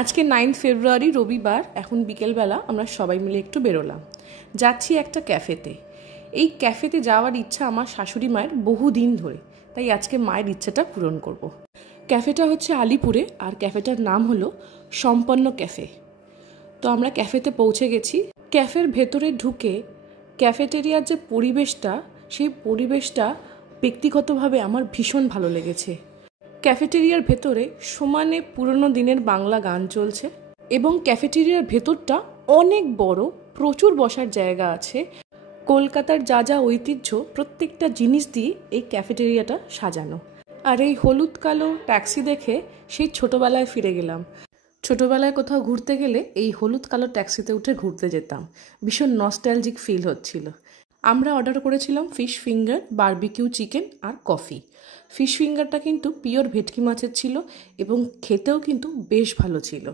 আজকে 9 ফেব্রুয়ারি রবিবার। এখন বিকেলবেলা আমরা সবাই মিলে একটু বেরোলাম, যাচ্ছি একটা ক্যাফেতে। এই ক্যাফেতে যাওয়ার ইচ্ছা আমার শাশুড়ি মায়ের বহুদিন ধরে, তাই আজকে মায়ের ইচ্ছাটা পূরণ করব। ক্যাফেটা হচ্ছে আলিপুরে, আর ক্যাফেটার নাম হলো সম্পন্ন ক্যাফে। তো আমরা ক্যাফেতে পৌঁছে গেছি। ক্যাফের ভেতরে ঢুকে ক্যাফেটেরিয়ার যে পরিবেশটা, সেই পরিবেশটা ব্যক্তিগতভাবে আমার ভীষণ ভালো লেগেছে। ক্যাফেটেরিয়ার ভেতরে সমানে পুরনো দিনের বাংলা গান চলছে এবং ক্যাফেটেরিয়ার ভেতরটা অনেক বড়, প্রচুর বসার জায়গা আছে। কলকাতার যা যা ঐতিহ্য প্রত্যেকটা জিনিস দিয়ে এই ক্যাফেটেরিয়াটা সাজানো। আর এই হলুদ কালো ট্যাক্সি দেখে সেই ছোটবেলায় ফিরে গেলাম। ছোটবেলায় কোথাও ঘুরতে গেলে এই হলুদ কালো ট্যাক্সিতে উঠে ঘুরতে যেতাম, ভীষণ নস্টালজিক ফিল হচ্ছিল। আমরা অর্ডার করেছিলাম ফিশ ফিঙ্গার, বারবিকিউ চিকেন আর কফি। ফিশ ফিঙ্গারটা কিন্তু পিওর ভেটকি মাছের ছিল এবং খেতেও কিন্তু বেশ ভালো ছিল।